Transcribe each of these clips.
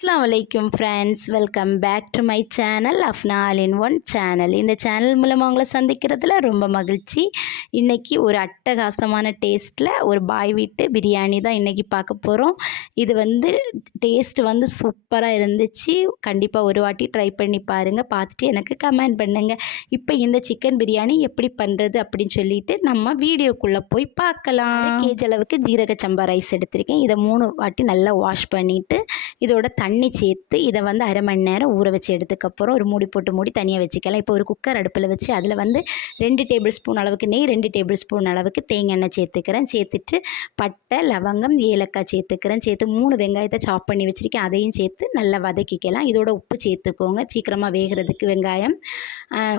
அஸ்லாம் வலைக்கும் friends welcome back to my channel of all in one channel இந்த channel மூலமாக உங்களை சந்திக்கிறதுல ரொம்ப மகிழ்ச்சி. இன்றைக்கி ஒரு அட்டகாசமான டேஸ்ட்டில் ஒரு பாய் வீட்டு பிரியாணி தான் இன்றைக்கி பார்க்க போகிறோம் இது வந்து டேஸ்ட் வந்து சூப்பராக இருந்துச்சு. கண்டிப்பாக ஒரு வாட்டி ட்ரை பண்ணி பாருங்கள் பார்த்துட்டு எனக்கு கமெண்ட் பண்ணுங்கள் இப்போ இந்த சிக்கன் பிரியாணி எப்படி பண்ணுறது அப்படின்னு சொல்லிட்டு நம்ம வீடியோக்குள்ளே போய் பார்க்கலாம். கேஜ் அளவுக்கு ஜீரக சம்பா ரைஸ் எடுத்திருக்கேன். இதை மூணு வாட்டி நல்லா வாஷ் பண்ணிவிட்டு இதோட தண்ணி தண்ணி சேர்த்து இதை வந்து அரை மணி நேரம் ஊற வச்சு எடுத்துக்கப்புறம் ஒரு மூடி போட்டு மூடி தனியாக வச்சுக்கலாம். இப்போ ஒரு குக்கர் அடுப்பில் வச்சு அதில் வந்து ரெண்டு டேபிள் ஸ்பூன் அளவுக்கு நெய் ரெண்டு டேபிள் ஸ்பூன் அளவுக்கு தேங்காய் எண்ணெய் சேர்த்துக்கிறேன். சேர்த்துட்டு பட்டை லவங்கம் ஏலக்காய் சேர்த்துக்கிறேன். சேர்த்து மூணு வெங்காயத்தை சாப் பண்ணி வச்சுருக்கேன். அதையும் சேர்த்து நல்லா வதக்கிக்கலாம். இதோட உப்பு சேர்த்துக்கோங்க. சீக்கிரமாக வேகிறதுக்கு வெங்காயம்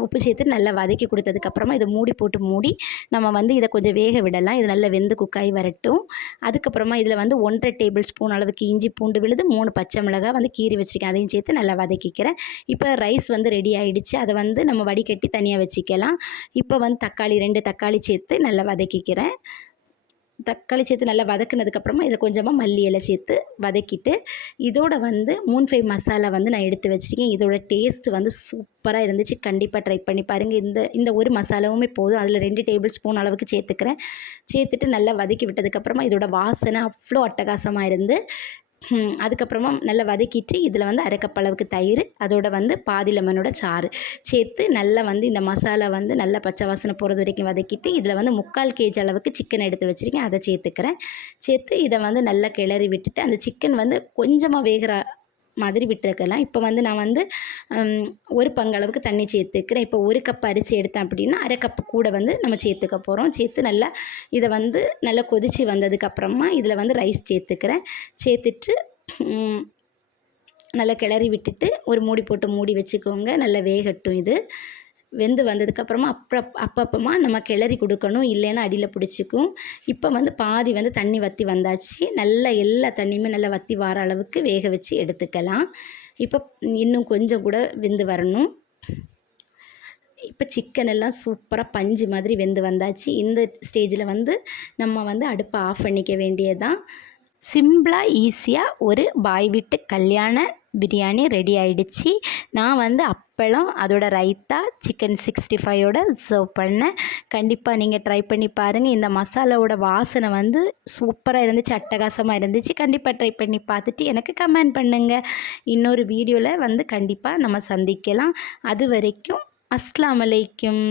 உப்பு சேர்த்து நல்லா வதக்கி கொடுத்ததுக்கப்புறமா இதை மூடி போட்டு மூடி நம்ம வந்து இதை கொஞ்சம் வேக விடலாம். இது நல்லா வெந்து குக்காய் வரட்டும். அதுக்கப்புறமா இதில் வந்து ஒன்றரை டேபிள் ஸ்பூன் அளவுக்கு இஞ்சி பூண்டு விழுது மூணு பச்சை மிளகாய் வந்து கீறி வச்சுருக்கேன். அதையும் சேர்த்து நல்லா வதக்கிக்கிறேன். இப்போ ரைஸ் வந்து ரெடி ஆகிடுச்சு அதை வந்து நம்ம வடிகட்டி தனியாக வச்சுக்கலாம். இப்போ வந்து தக்காளி ரெண்டு தக்காளி சேர்த்து நல்லா வதக்கிக்கிறேன். தக்காளி சேர்த்து நல்லா வதக்குனதுக்கப்புறமா இதில் கொஞ்சமாக மல்லி இலை சேர்த்து வதக்கிட்டு இதோட வந்து மூன் ஃபைவ் மசாலா வந்து நான் எடுத்து வச்சுருக்கேன். இதோட டேஸ்ட் வந்து சூப்பராக இருந்துச்சு. கண்டிப்பாக ட்ரை பண்ணி பாருங்கள் இந்த இந்த ஒரு மசாலாவுமே போதும். அதில் ரெண்டு டேபிள் ஸ்பூன் அளவுக்கு சேர்த்துக்கிறேன். சேர்த்துட்டு நல்லா வதக்கி விட்டதுக்கப்புறமா இதோட வாசனை அவ்வளோ அட்டகாசமாக இருந்து அதுக்கப்புறமா நல்லா வதக்கிட்டு இதில் வந்து அரைக்கப்பளவுக்கு தயிர் அதோட வந்து பாதி லெமனோட சாறு. சேர்த்து நல்லா வந்து இந்த மசாலா வந்து நல்லா பச்சை வாசனை போகிறது வரைக்கும் வதக்கிட்டு இதில் வந்து முக்கால் கேஜி அளவுக்கு சிக்கன் எடுத்து வச்சுருக்கேன் அதை சேர்த்துக்கிறேன். சேர்த்து இதை வந்து நல்லா கிளறி விட்டுட்டு அந்த சிக்கன் வந்து கொஞ்சமாக வேகிற மாதிரி விட்டுருக்கலாம். இப்போ வந்து நான் வந்து ஒரு பங்களவுக்கு தண்ணி சேர்த்துக்கிறேன். இப்போ ஒரு கப் அரிசி எடுத்தேன் அப்படின்னா அரை கப்பு கூட வந்து நம்ம சேர்த்துக்க போகிறோம் சேர்த்து நல்லா இதை வந்து நல்லா கொதித்து வந்ததுக்கப்புறமா இதில் வந்து ரைஸ் சேர்த்துக்கிறேன். சேர்த்துட்டு நல்லா கிளறி விட்டுட்டு ஒரு மூடி போட்டு மூடி வச்சுக்கோங்க. நல்லா வேகட்டும் இது. வெந்து வந்ததுக்கப்புறமா அப்புறம் அப்பப்பமா நம்ம கிளறி கொடுக்கணும் இல்லைன்னா அடியில் பிடிச்சிக்கும். இப்போ வந்து பாதி வந்து தண்ணி வற்றி வந்தாச்சு. நல்லா எல்லா தண்ணியுமே நல்லா வற்றி வர அளவுக்கு வேக வச்சு எடுத்துக்கலாம். இப்போ இன்னும் கொஞ்சம் கூட வெந்து வரணும். இப்போ சிக்கன் எல்லாம் சூப்பராக பஞ்சு மாதிரி வெந்து வந்தாச்சு. இந்த ஸ்டேஜில் வந்து நம்ம வந்து அடுப்பை ஆஃப் பண்ணிக்க வேண்டியதான் சிம்பிளாக ஈஸியாக ஒரு பாய் விட்டு கல்யாண பிரியாணி ரெடி ஆகிடுச்சி நான் வந்து அப்பளம் அதோட ரைத்தா சிக்கன் சிக்ஸ்டி ஃபைவோட சர்வ் பண்ணேன். கண்டிப்பாக நீங்கள் ட்ரை பண்ணி பாருங்கள் இந்த மசாலாவோட வாசனை வந்து சூப்பராக இருந்துச்சு அட்டகாசமாக இருந்துச்சு. கண்டிப்பாக ட்ரை பண்ணி பார்த்துட்டு எனக்கு கமெண்ட் பண்ணுங்கள் இன்னொரு வீடியோவில் வந்து கண்டிப்பாக நம்ம சந்திக்கலாம். அது வரைக்கும் அஸ்லாம் வலைக்கும்